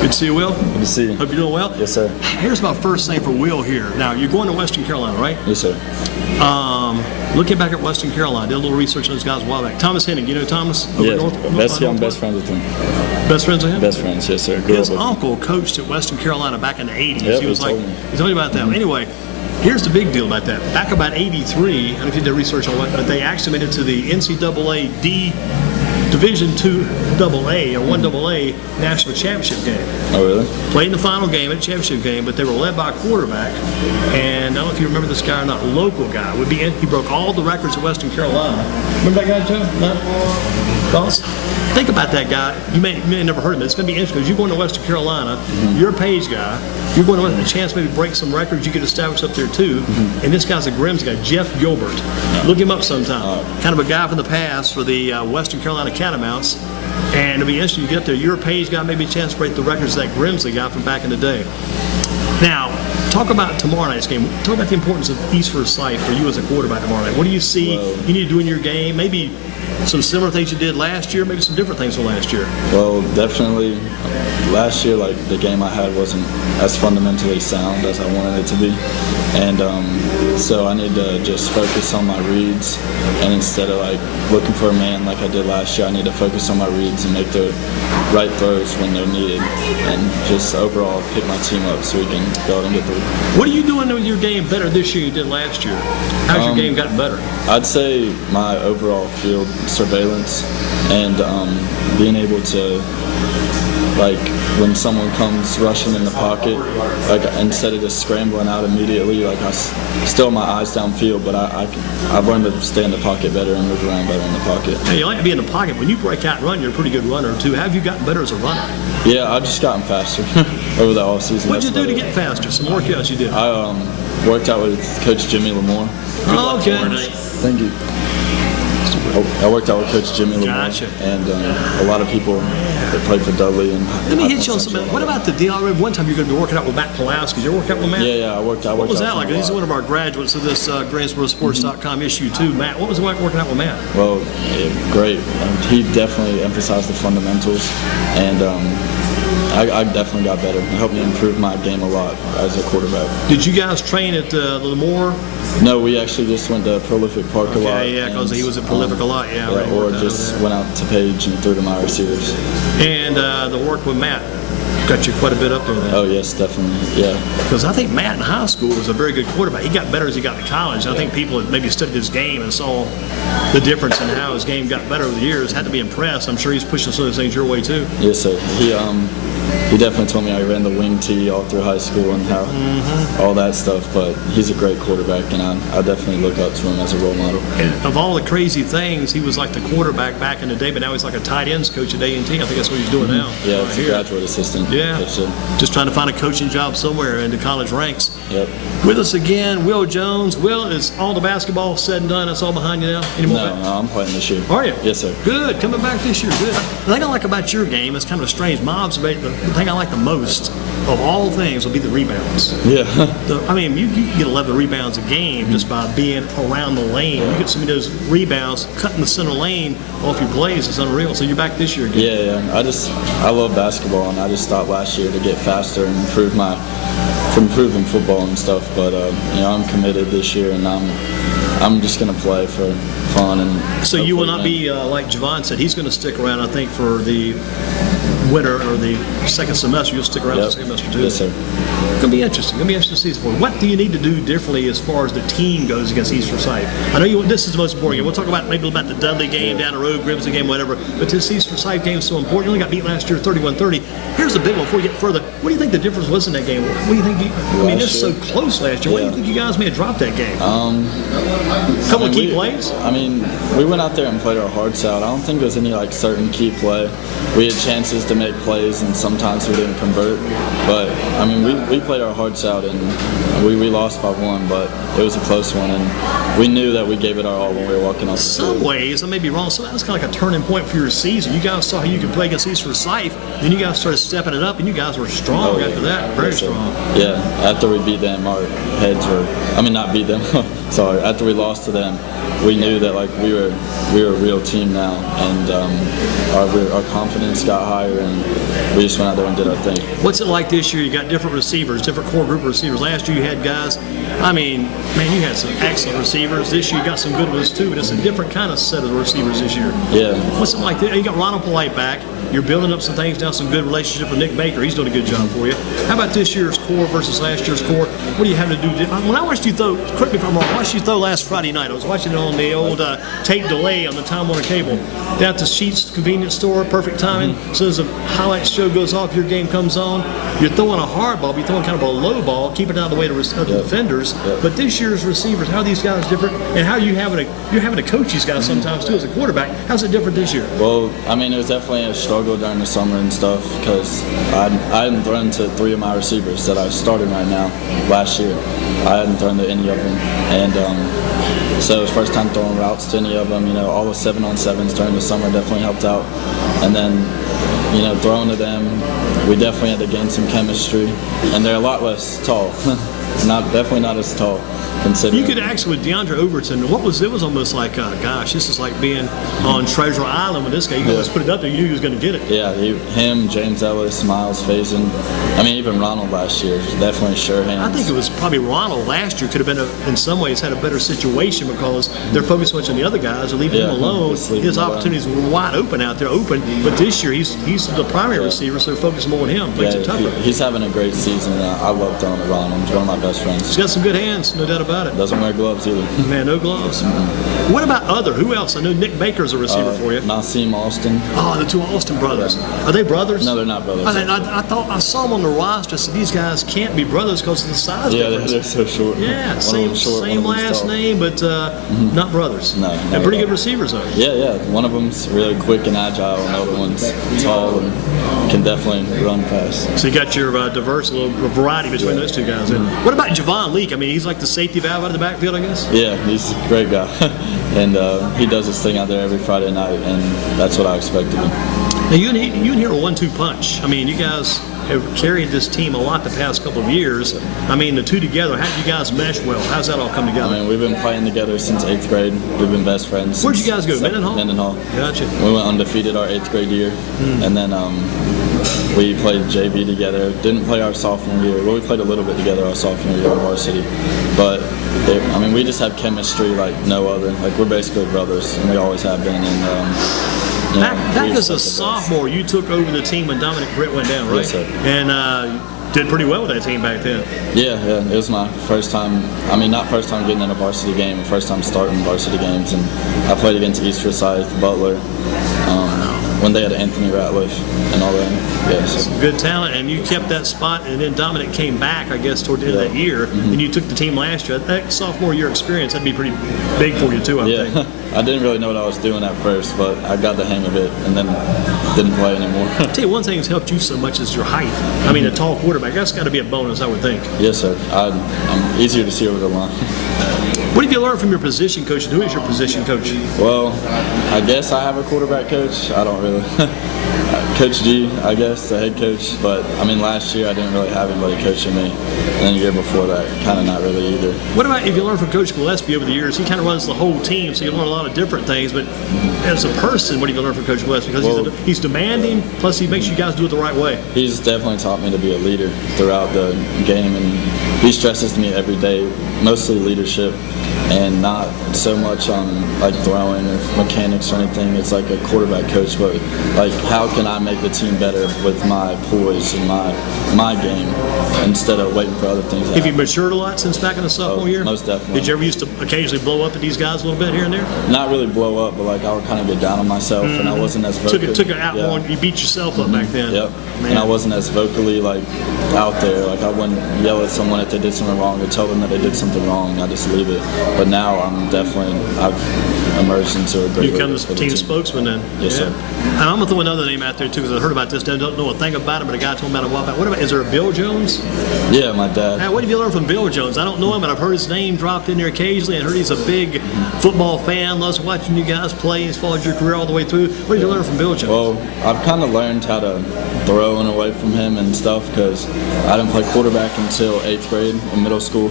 Good to see you, Will. Good to see you. Hope you're doing well. Yes, sir. Here's my first thing for Will here. Now, you're going to Western Carolina, right? Yes, sir. Looking back at Western Carolina, did a little research on those guys a while back. Thomas Hennig, you know Thomas? Yeah, I'm best friends with him. Best friends with him? Best friends, yes, sir. His uncle coached at Western Carolina back in the 80s. Yep, he told me about that. Anyway, here's the big deal about that. Back about 83, I don't know if you did research on what, but they actually made it to the NCAA Division II AA or 1AA national championship game. Oh, really? Played in the final game at the championship game, but they were led by a quarterback. And I don't know if you remember this guy or not, a local guy. He broke all the records at Western Carolina. Remember that guy, Joe? No? Thoughts? Think about that guy. You may have never heard of him. It's going to be interesting because you're going to Western Carolina. You're a Page guy. You're going to have a chance maybe break some records you could establish up there too. And this guy's a Grimm's guy, Jeff Gilbert. Look him up sometime. Kind of a guy from the past for the Western Carolina Catamounts. And it'll be interesting to get up there. You're a Page guy, maybe a chance to break the records that Grimsley got from back in the day. Now, talk about tomorrow night's game. Talk about the importance of East Forsyth for you as a quarterback tomorrow night. What do you see you need to do in your game? Maybe some similar things you did last year, maybe some different things from last year. Well, definitely last year, like the game I had wasn't as fundamentally sound as I wanted it to be. And so I need to just focus on my reads, and instead of like looking for a man like I did last year, I need to focus on my reads and make the right throws when they're needed, and just overall pick my team up so we can go out and get the. What are you doing with your game better this year you did last year? How's your game gotten better? I'd say my overall field surveillance and being able to, like, when someone comes rushing in the pocket, like instead of just scrambling out immediately, like I still my eyes downfield, but I've learned to stay in the pocket better and move around better in the pocket. Hey, you like to be in the pocket. When you break out and run, you're a pretty good runner too. How have you gotten better as a runner? Yeah, I've just gotten faster over the off season. What'd you do to get faster? Some workouts you did? I worked out with Coach Jimmy Lamore. Oh, okay. Thank you. I worked out with Coach Jimmy Lamore, Gotcha. And a lot of people that played for Dudley. And let me hit you on something. What about the deal? I remember one time you're going to be working out with Matt Pulaski. Did you ever work out with Matt? Yeah, I worked out. What was that like? He's one of our graduates of this GreensboroSports.com issue too. Matt, what was it like working out with Matt? Well, great. He definitely emphasized the fundamentals, and I definitely got better. It helped me improve my game a lot as a quarterback. Did you guys train at Lamore? No, we actually just went to Prolific Park a lot. Yeah, because he was at Prolific a lot. Yeah, right. Or just went out to Page and threw to my receivers. And the work with Matt got you quite a bit up there then. Oh, yes, definitely, yeah. Because I think Matt in high school was a very good quarterback. He got better as he got to college. I think people had maybe studied his game and saw the difference in how his game got better over the years. Had to be impressed. I'm sure he's pushing some of those things your way too. Yes, sir. He definitely told me I ran the wing tee all through high school and how all that stuff, but he's a great quarterback, and I definitely look up to him as a role model. And of all the crazy things, he was like the quarterback back in the day, but now he's like a tight ends coach at A&T. I think that's what he's doing now. Yeah, right, he's a graduate assistant. Yeah, yes, sir. Just trying to find a coaching job somewhere in the college ranks. Yep. With us again, Will Jones. Will, is all the basketball said and done? That's all behind you now? No, I'm playing this year. Are you? Yes, sir. Good. Coming back this year. Good. The thing I like about your game is kind of strange. My observation, the thing I like the most of all things will be the rebounds. Yeah. You can get 11 rebounds a game just by being around the lane. You get some of those rebounds, cutting the center lane off your plays. It's unreal. So you're back this year again. Yeah. I love basketball, and I just thought last year to get faster and improve improving football and stuff. But I'm committed this year, and I'm just going to play for fun. And so you will not be like Javon said. He's going to stick around, I think, for the winter or the second semester. You'll stick around for the second semester too. Yes, sir. It's going to be interesting. Going to be interesting to see. What do you need to do differently as far as the team goes against East Forsyth? I know this is the most important game. We'll talk about maybe about the Dudley game down the road, Grimsley game, whatever. But this East Forsyth game is so important. You only got beat last year 31-30. Here's the big one before we get further. What do you think the difference was in that game? What do you think? It's so close last year. What do you think you guys may have dropped that game? A couple of key plays? We went out there and played our hearts out. I don't think there was any certain key play. We had chances to make plays, and sometimes we didn't convert. But we played our hearts out, and we lost by one, but it was a close one, and we knew that we gave it our all when we were walking off the field. Some ways, I may be wrong, so that was kind of like a turning point for your season. You guys saw how you could play against East Forsyth, then you guys started stepping it up, and you guys were strong after that, very strong. Yeah, after we beat them, our heads were, not beat them, sorry, after we lost to them, we knew that like we were a real team now, and our confidence got higher, and we just went out there and did our thing. What's it like this year? You got different receivers, different core group of receivers. Last year you had guys, I mean, man, you had some excellent receivers. This year you got some good ones too, but it's a different kind of set of receivers this year. Yeah. What's it like? You got Ronald Polite back. You're building up some things now, some good relationship with Nick Baker. He's doing a good job for you. How about this year's core versus last year's core? What do you have to do? When I watched you throw, correct me if I'm wrong, I watched you throw last Friday night. I was watching it on the old tape delay on the Time Warner cable. Down at the Sheets convenience store, perfect timing. As soon as the highlights show goes off, your game comes on. You're throwing a hard ball, but you're throwing kind of a low ball, keeping it out of the way to the defenders. But this year's receivers, how are these guys different? And how you're having to coach these guys sometimes too as a quarterback. How's it different this year? Well, I mean, it was definitely a struggle during the summer and stuff because I hadn't thrown to 3 of my receivers that I started right now last year. I hadn't thrown to any of them, and so it was first time throwing routes to any of them. You know, all the 7-on-7s during the summer definitely helped out, and then throwing to them, we definitely had to gain some chemistry, and they're a lot less tall. Definitely not as tall. You could actually with DeAndre Overton. It was almost like, gosh, this is like being on Treasure Island with this guy. You almost put it up there, you knew he was going to get it. Yeah, him, James Ellis, Miles Faison. I mean, even Ronald last year, definitely sure hands. I think it was probably Ronald last year could have been in some ways had a better situation because they're focused so much on the other guys and leaving him alone. His opportunities were wide open out there, but this year he's the primary receiver, so they're focused more on him. Makes it tougher. He's having a great season. I love throwing to Ronald. He's one of my best friends. He's got some good hands, no doubt about it. Doesn't wear gloves either. Man, no gloves. What about who else? I know Nick Baker's a receiver for you. Nassim Austin. Oh, the 2 Austin brothers. Are they brothers? No, they're not brothers. I thought I saw them on the roster. So these guys can't be brothers because of the size difference. They're so short. Yeah, One same last name, but not brothers. No, and pretty good receivers though. Yeah. One of them's really quick and agile, and the other one's tall and can definitely run fast. So you got your diverse little variety between those 2 guys. And what about Javon Leak? I mean, he's like the safety valve out of the backfield, I guess. Yeah, he's a great guy, and he does his thing out there every Friday night, and that's what I expected him. Now you and he are a 1-2 punch. I mean, you guys have carried this team a lot the past couple of years. I mean, the 2 together, how do you guys mesh well? How's that all come together? I mean, we've been playing together since 8th grade. We've been best friends. Where'd you guys go? Mendenhall? Mendenhall. Gotcha. We went undefeated our 8th grade year, and then we played JV together. Didn't play our sophomore year. Well, we played a little bit together our sophomore year on varsity, but we just have chemistry like no other. Like we're basically brothers, and we always have been. And back as a sophomore, you took over the team when Dominic Britt went down, right? Yes, sir. And did pretty well with that team back then. Yeah, it was my first time. I mean, not first time getting in a varsity game, but first time starting varsity games. And I played against East Forsyth, Butler, when they had Anthony Ratliff and all that. Yes. Good talent, and you kept that spot, and then Dominic came back, I guess, toward the end of that year, and you took the team last year. That sophomore year experience, that'd be pretty big for you too, I think. I didn't really know what I was doing at first, but I got the hang of it, and then didn't play anymore. I'll tell you, one thing that's helped you so much is your height. I mean, a tall quarterback, that's got to be a bonus, I would think. Yes, sir. I'm easier to see over the line. What have you learned from your position coach? Who is your position coach? Well, I guess I have a quarterback coach. I don't really. Coach G, I guess, the head coach. But, I mean, last year I didn't really have anybody coaching me. And then the year before that, kind of not really either. What about if you learn from Coach Gillespie over the years? He kind of runs the whole team, so you learn a lot of different things. But as a person, what have you learned from Coach Gillespie? Because he's demanding, plus he makes you guys do it the right way. He's definitely taught me to be a leader throughout the game. And he stresses to me every day, mostly leadership. And not so much on like throwing or mechanics or anything. It's like a quarterback coach, but like how can I make the team better with my poise and my game instead of waiting for other things to Have you matured a lot since back in the sophomore year? Most definitely. Did you ever used to occasionally blow up at these guys a little bit here and there? Not really blow up, but like I would kind of get down on myself, and I wasn't as vocal. Took it out more. You beat yourself up back then. Yep. Man. And I wasn't as vocally like out there. Like I wouldn't yell at someone if they did something wrong or tell them that they did something wrong. I just leave it. But now I've emerged into a great. You become the team spokesman then. Yes, sir. And I'm gonna throw another name out there too, because I heard about this. Don't know a thing about it, but a guy told me about it a while back. What about? Is there a Bill Jones? Yeah, my dad. Now, what have you learned from Bill Jones? I don't know him, but I've heard his name dropped in there occasionally, and heard he's a big football fan. Loves watching you guys play. He's followed your career all the way through. What did you learn from Bill Jones? Well, I've kind of learned how to throw and away from him and stuff because I didn't play quarterback until 8th grade in middle school,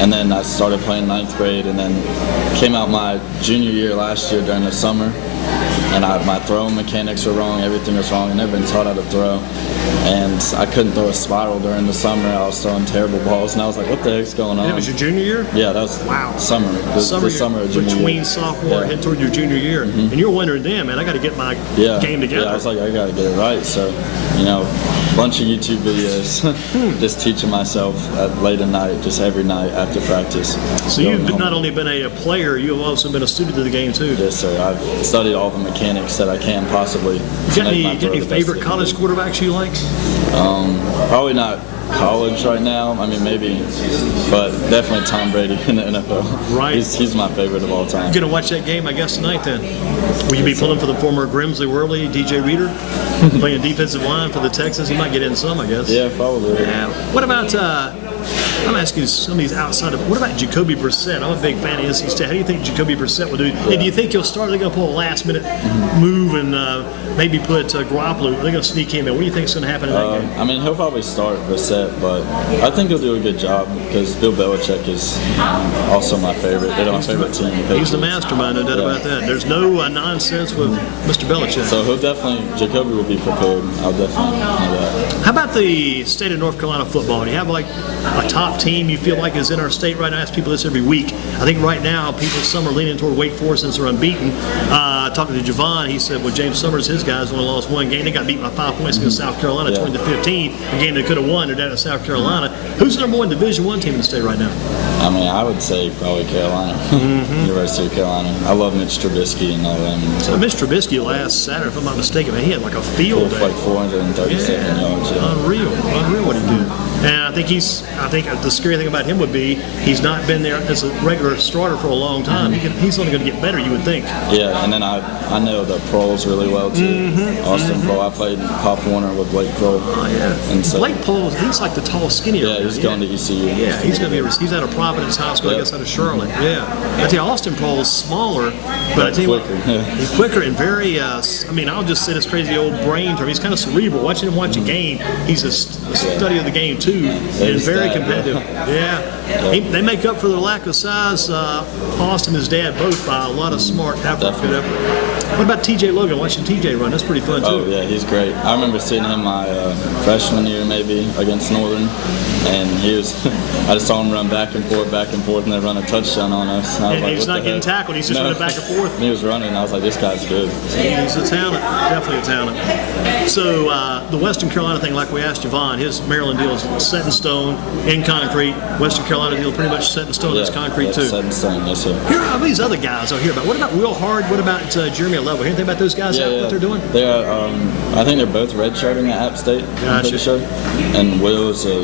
and then I started playing 9th grade. played, and then came out my junior year last year during the summer, and my throwing mechanics were wrong, everything was wrong. I'd never been taught how to throw, and I couldn't throw a spiral during the summer. I was throwing terrible balls, and I was like, what the heck's going on? It was your junior year? Yeah, that was summer. The summer of junior between year. sophomore and head toward your junior year. And you're wondering, damn, man, I got to get my game together. Yeah, I was like, I got to get it right. So, a bunch of YouTube videos, just teaching myself late at night, just every night after practice. So you've not only been a player, you've also been a student of the game too. Yes, sir. I've studied all the mechanics that I can possibly. Got any favorite college quarterbacks you like? Probably not college right now. I mean, maybe, but definitely Tom Brady in the NFL. Right. He's my favorite of all time. You're going to watch that game, I guess, tonight then. Will you be pulling for the former Grimsley Worley, DJ Reader, playing defensive line for the Texans? He might get in some, I guess. Yeah, probably. Yeah. What about, I'm asking you some of these outside of, what about Jacoby Brissett? I'm a big fan of NC State. How do you think Jacoby Brissett will do? Yeah. And do you think he'll start? Are they going to pull a last minute move and maybe put Garoppolo? Are they going to sneak him in? What do you think is going to happen in that game? I mean, he'll probably start Brissett, but I think he'll do a good job because Bill Belichick is also my favorite. They're my favorite team. He's the mastermind, no doubt about that. There's no nonsense with Mr. Belichick. So Jacoby will be prepared. I'll definitely know that. How about the state of North Carolina football? Do you have like a top team you feel like is in our state right now? I ask people this every week. I think right now some are leaning toward Wake Forest since they're unbeaten. Talking to Javon, he said, well, James Summers, his guys only lost one game. They got beat by 5 points against South Carolina, 20-15. A game they could have won. They're down in South Carolina. Who's the number one Division I team in the state right now? I mean, I would say probably Carolina, University of Carolina. I love Mitch Trubisky and all them. So Mitch Trubisky last Saturday, if I'm not mistaken, man, he had like a field day. Like 437 yards. Yeah. Unreal what he did. And I think the scary thing about him would be he's not been there as a regular starter for a long time. He's only going to get better, you would think. Yeah, and then I know the pros really well too. Austin Pro. I played Pop Warner with Blake Pro. Oh yeah. And so, Blake Pro, he's like the tall, skinny. Yeah, he's going to ECU. Yeah, he's going to be. He's out of Providence High School, I guess, out of Charlotte. Yeah. I tell you, Austin Pro is smaller, but I tell you what, he's quicker and very. I mean, I'll just say this crazy old brain term. He's kind of cerebral. Watching him watch a game, he's a study of the game too, and very competitive. Yeah. They make up for their lack of size. Austin and his dad both by a lot of smart effort, good effort. What about TJ Logan? Watching TJ run, that's pretty fun too. Oh yeah, he's great. I remember seeing him my freshman year maybe against Northern, and I just saw him run back and forth, and they run a touchdown on us. And I was like, he's not getting tackled; he's just running back and forth. And he was running, and I was like, this guy's good. He's a talent, definitely a talent. So the Western Carolina thing, like we asked Javon, his Maryland deal is set in stone, in concrete. Western Carolina deal pretty much set in stone. That's concrete too. Set in stone, yes sir. Here are these other guys I hear about. What about Will Hard? What about Jeremy Level? Anything about those guys? What they're doing? They're, I think they're both redshirting at App State. I'm pretty sure. And Will is a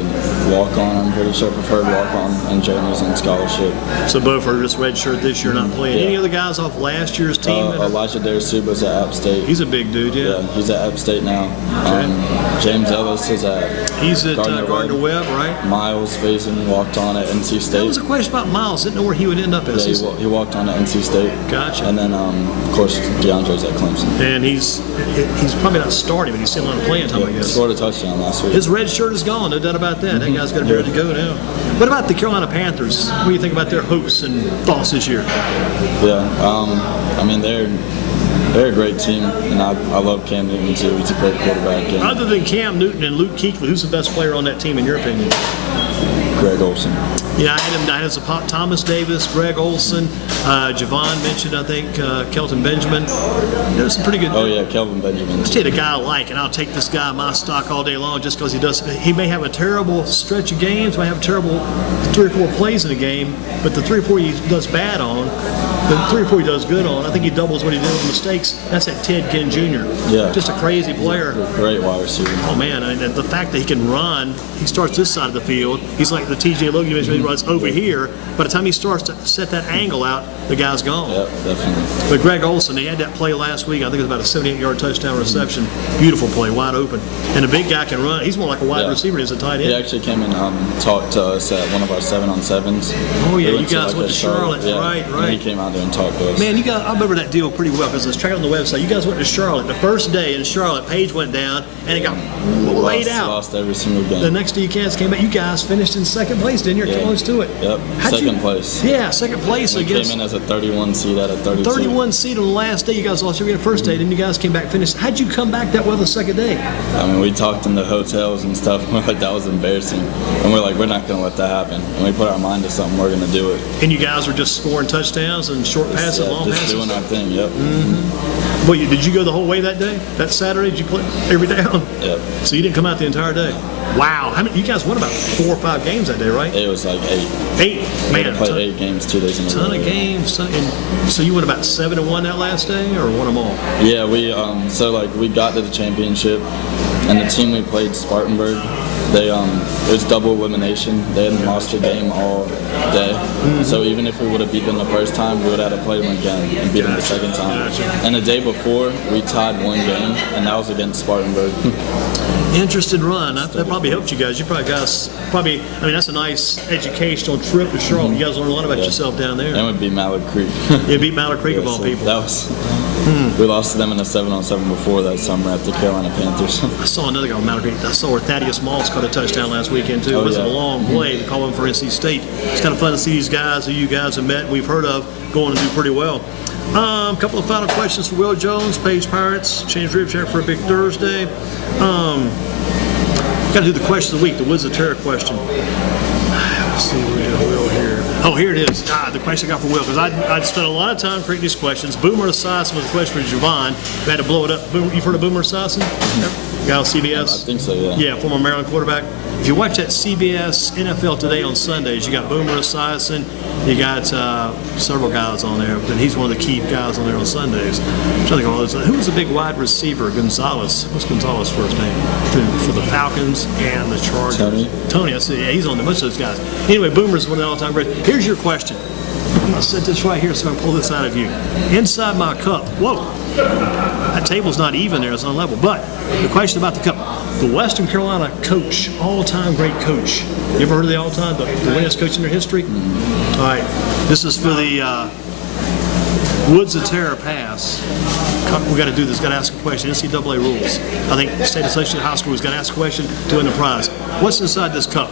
walk-on. I'm pretty sure preferred walk-on, and Jeremy's in scholarship. So both are just redshirt this year, not playing. Any other guys off last year's team? Elijah Darasuba's at App State. He's a big dude, yeah. Yeah, he's at App State now. James Ellis is at. He's at Gardner Webb, right? Miles Faison walked on at NC State. That was a question about Miles. Didn't know where he would end up at. Yeah, he walked on at NC State. Gotcha. And then, of course, DeAndre's at Clemson. And he's probably not starting, but he's still on playing time, I guess. He scored a touchdown last week. His red shirt is gone, no doubt about that. That guy's got to be ready to go now. What about the Carolina Panthers? What do you think about their hopes and thoughts this year? Yeah, I mean, they're a great team, and I love Cam Newton too. He's a great quarterback. And other than Cam Newton and Luke Kuechly, who's the best player on that team in your opinion? Greg Olsen. Yeah, I had as a Thomas Davis, Greg Olsen, Javon mentioned, I think, Kelton Benjamin. There's some pretty good. Oh yeah, Kelvin Benjamin. I'll tell you the guy I like, and I'll take this guy in my stock all day long just because he does. He may have a terrible stretch of games, may have terrible 3 or 4 plays in a game, but the 3 or 4 he does bad on, the 3 or 4 he does good on, I think he doubles what he did with mistakes. That's at Ted Ginn Jr. Yeah. Just a crazy player. Great wide receiver. Oh man, and the fact that he can run, he starts this side of the field. He's like the TJ Logan mentioned, he runs over here. By the time he starts to set that angle out, the guy's gone. Yep, definitely. But Greg Olsen, he had that play last week. I think it was about a 78-yard touchdown reception. Beautiful play, wide open. And the big guy can run. He's more like a wide receiver than a tight end. He actually came and talked to us at one of our 7-on-7s. Oh yeah, you guys went to Charlotte. Yeah. Right. And he came out out there and talk to us. Man, I remember that deal pretty well because I was tracking on the website. You guys went to Charlotte. The first day in Charlotte, Paige went down and it got laid out. Lost every single game. The next day you guys came back. You guys finished in second place, didn't you? Yeah. Close to it. Yep. Second place. Yeah, second place We against. came in as a 31 seed out of 32. 31 seed on the last day. You guys lost your first day, then you guys came back, finished. How'd you come back that well the second day? I mean, we talked in the hotels and stuff. We're like, that was embarrassing. And we're like, we're not going to let that happen. And we put our mind to something, we're going to do it. And you guys were just scoring touchdowns and short passes, long just passes? doing our thing, yep. Well, did you go the whole way that day? That Saturday, did you play every down? Yep. So you didn't come out the entire day? Wow. How many? You guys won about 4 or 5 games that day, right? It was like 8. 8? We Man, played 8 games 2 days in a row. ton of games. And so you won about 7-1 that last day, or won them all? Yeah, we got to the championship, and the team we played, Spartanburg, it was double elimination. They hadn't lost a game all day. So even if we would have beat them the first time, we would have had to play them again and beat them the second time. Gotcha. And the day before, we tied 1 game, and that was against Spartanburg. Interesting run. That probably helped you guys. You probably that's a nice educational trip to Charlotte. You guys learned a lot about yourself down there. And we beat Mallard Creek. You beat Mallard Creek of all So people. That was. We lost to them in a 7-on-7 before that summer at the Carolina Panthers. I saw another guy on Mallard Creek. I saw where Thaddeus Moss caught a touchdown last weekend, too. It wasn't a long play. They called him for NC State. It's kind of fun to see these guys who you guys have met and we've heard of going to do pretty well. A couple of final questions for Will Jones. Page Pirates, change rib check for a big Thursday. Got to do the question of the week, the Woods of Terror question. Let's see where we have Will here. Oh, here it is. The question I got for Will, because I'd spent a lot of time creating these questions. Boomer Esiason was a question for Javon. We had to blow it up. You've heard of Boomer Esiason? Guy on CBS? I think so, yeah. Yeah, former Maryland quarterback. If you watch that CBS NFL Today on Sundays, you got Boomer Esiason, you got several guys on there, but he's one of the key guys on there on Sundays. I'm trying to think of all those. Who was the big wide receiver? Gonzalez. What's Gonzalez's first name? For the Falcons and the Chargers. Tony, I see. Yeah, he's on there. Most of those guys. Anyway, Boomer's one of the all-time greats. Here's your question. I'm going to set this right here so I can pull this out of you. Inside my cup. Whoa. That table's not even there. It's on level. But the question about the cup. The Western Carolina coach, all-time great coach. You ever heard of the all-time, the winningest coach in their history? All right. This is for the Woods of Terror pass. We got to do this. Got to ask a question. NCAA rules. I think the State Association High School has got to ask a question to win the prize. What's inside this cup?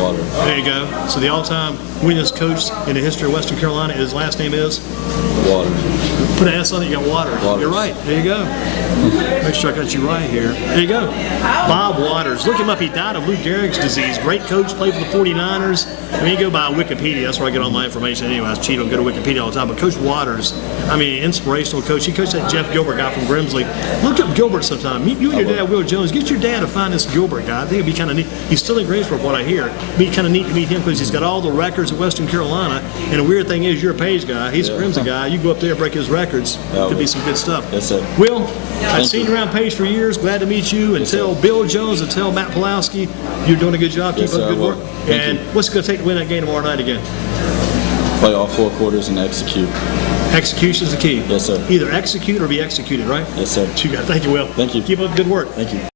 Water. There you go. So the all-time winningest coach in the history of Western Carolina, his last name is? Water. Put an S on it, you got water. Waters. You're right. There you go. Make sure I got you right here. There you go. Bob Waters. Look him up. He died of Lou Gehrig's disease. Great coach, played for the 49ers. I mean, you go by Wikipedia. That's where I get all my information anyway. I was cheap. I go to Wikipedia all the time. But Coach Waters, I mean, inspirational coach. He coached that Jeff Gilbert guy from Grimsley. Look up Gilbert sometime. You and your dad, Will Jones. Get your dad to find this Gilbert guy. I think it'd be kind of neat. He's still in Greensboro, from what I hear. It'd be kind of neat to meet him because he's got all the records of Western Carolina. And the weird thing is, you're a Page guy. He's a Grimsley guy. You go up there, break his records. Could be some good stuff. Yes, sir. Will, I've seen you around Page for years. Glad to meet you. And tell Bill Jones and tell Matt Pulowski you're doing a good job. Keep up the good work. And what's it going to take to win that game tomorrow night again? Play all 4 quarters and execute. Execution's the key. Yes, sir. Either execute or be executed, right? Yes, sir. You got. Thank you, Will. Thank you. Keep up the good work. Thank you.